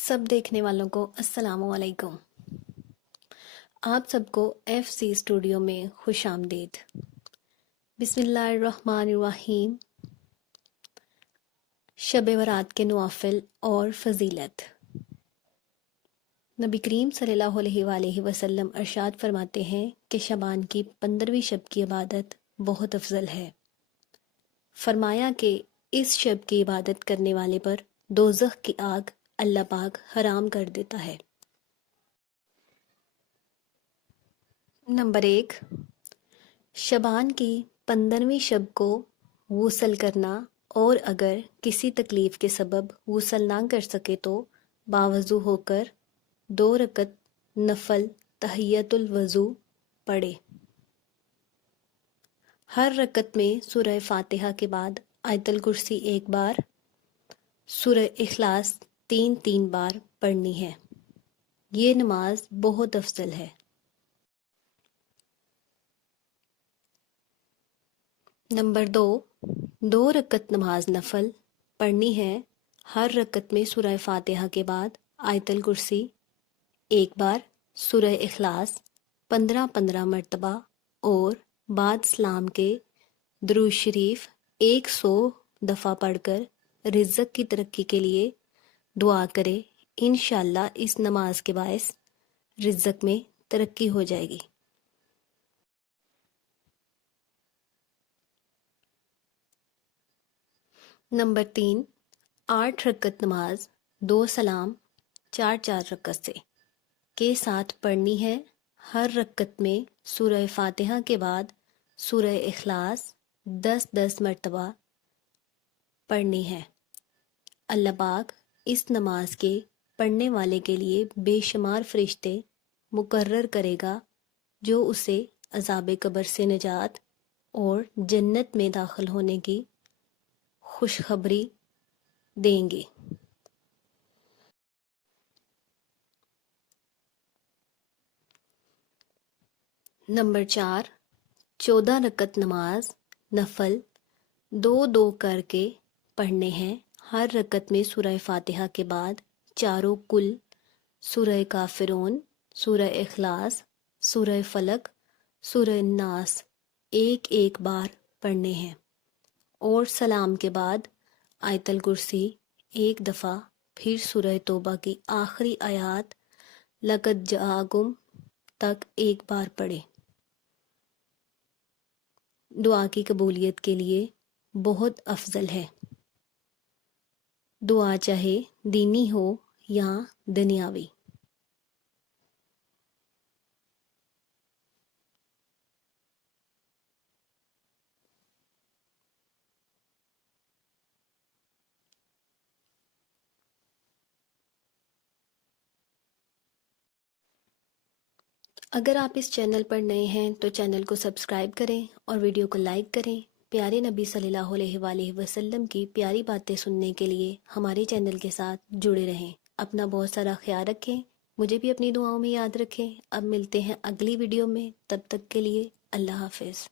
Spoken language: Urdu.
سب دیکھنے والوں کو السلام علیکم۔ آپ سب کو ایف سی اسٹوڈیو میں خوش آمدید۔ بسم اللہ الرحمن الرحیم۔ شب برات کے نوافل اور فضیلت۔ نبی کریم صلی اللہ علیہ وآلہ وسلم ارشاد فرماتے ہیں کہ شعبان کی 15ویں شب کی عبادت بہت افضل ہے۔ فرمایا کہ اس شب کی عبادت کرنے والے پر دوزخ کی آگ اللہ پاک حرام کر دیتا ہے۔ نمبر 1، شعبان کی 15ویں شب کو غسل کرنا، اور اگر کسی تکلیف کے سبب غسل نہ کر سکے تو باوضو ہو کر 2 رکعت نفل تحیۃ الوضو پڑھے۔ ہر رکعت میں سورہ فاتحہ کے بعد آیت الکرسی 1 بار، سورہ اخلاص 3 بار پڑھنی ہے۔ یہ نماز بہت افضل ہے۔ نمبر 2 رکعت نماز نفل پڑھنی ہے۔ ہر رکعت میں سورہ فاتحہ کے بعد آیت الکرسی 1 بار، سورہ اخلاص 15 مرتبہ، اور بعد سلام کے درود شریف 100 دفعہ پڑھ کر رزق کی ترقی کے لیے دعا کرے۔ انشاءاللہ اس نماز کے باعث رزق میں ترقی ہو جائے گی۔ نمبر 3، 8 رکعت نماز 2 سلام 4 رکعت سے کے ساتھ پڑھنی ہے۔ ہر رکعت میں سورہ فاتحہ کے بعد سورہ اخلاص 10 مرتبہ پڑھنی ہے۔ اللہ پاک اس نماز کے پڑھنے والے کے لیے بے شمار فرشتے مقرر کرے گا جو اسے عذاب قبر سے نجات اور جنت میں داخل ہونے کی خوشخبری دیں گے۔ نمبر 4، 14 رکعت نماز نفل 2 کر کے پڑھنے ہیں۔ ہر رکعت میں سورہ فاتحہ کے بعد چاروں کل، سورہ کافرون، سورہ اخلاص، سورہ فلق، سورہ ناس 1 بار پڑھنے ہیں، اور سلام کے بعد آیت الکرسی 1 دفعہ، پھر سورہ توبہ کی آخری آیات لقد جاءکم تک 1 بار پڑھے۔ دعا کی قبولیت کے لیے بہت افضل ہے۔ دعا چاہے دینی ہو یا دنیاوی۔ اگر آپ اس چینل پر نئے ہیں تو چینل کو سبسکرائب کریں اور ویڈیو کو لائک کریں۔ پیارے نبی صلی اللہ علیہ وآلہ وسلم کی پیاری باتیں سننے کے لیے ہمارے چینل کے ساتھ جڑے رہیں۔ اپنا بہت سارا خیال رکھیں، مجھے بھی اپنی دعاؤں میں یاد رکھیں۔ اب ملتے ہیں اگلی ویڈیو میں، تب تک کے لیے اللہ حافظ۔